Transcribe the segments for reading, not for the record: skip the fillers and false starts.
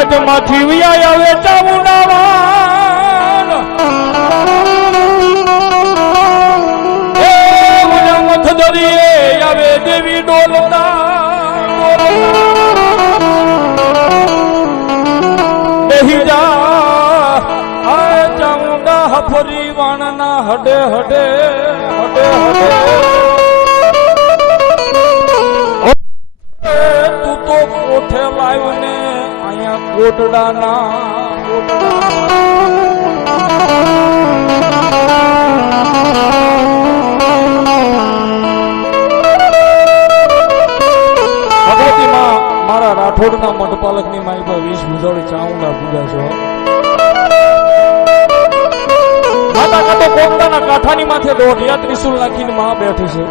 કામકાજ માંથી વ્યાય આવે ચામુંડાવાન એ ઉના મથ દરિયે આવે દેવી ડોલતા બેહી જા આ ચામુંડા હફરી વાણના હડે હડે હડે હડે તું તો કોઠે લાવ્યો ને અહીંયા કોટડાના ભગવતીમાં મારા રાઠોડના મંડપાલકની મારી પર 20 ભૂજાળી ચાઉંડા પૂજા છો માતા કાતો કોટડાના કાંઠાની માથે દોઢિયા ત્રિશુલ નાખીને માં બેઠી છે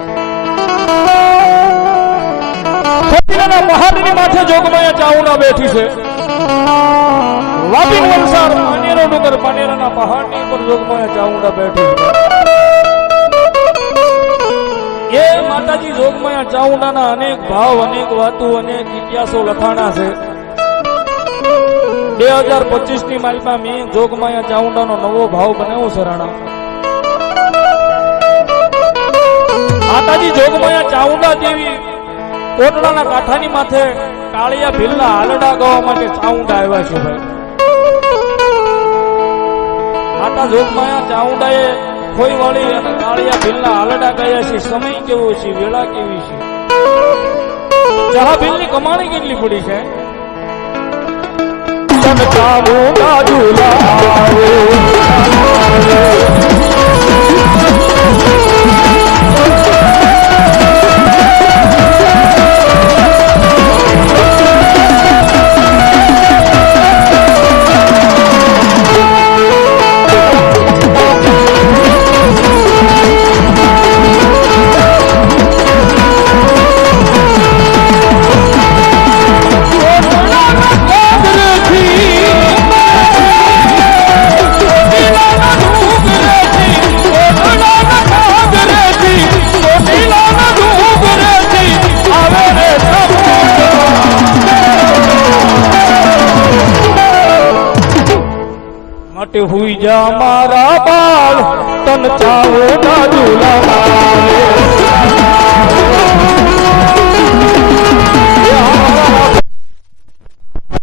મહારની માથે જોગમાયા ચાઉંડા બેઠી છે વાપી વલસાડ પાનેરો ડુંગર પાનેરાના પહાડની ઉપર જોગમાયા ચાઉંડા બેઠી છે એ માતાજી જોગમાયા ચાઉંડાના અનેક ભાવ અનેક વાતો અનેક ઇતિહાસો લખાણા છે 2025 ની મારીમાં મેં જોગમાયા ચાઉંડાનો નવો ભાવ બનાવ્યો છે રાણા માતાજી જોગમાયા ચાઉંડા દેવી કોટડાના કાંઠાની માથે કાળિયા ભીલના હાલડા ગાવા માટે ચાઉંડા આવ્યા છે ભાઈ માતા જોગમાયા ચાઉંડાએ ખોઈવાળી અને કાળિયા ભીલના હાલડા ગાયા છે સમય કેવો છે વેળા કેવી છે જહા ભીલની કમાણી કેટલી પડી છે ચામુંડા ઝુલાવે માટે હુઈ જા મારા બાળ તન ચાઉંડા ઝુલા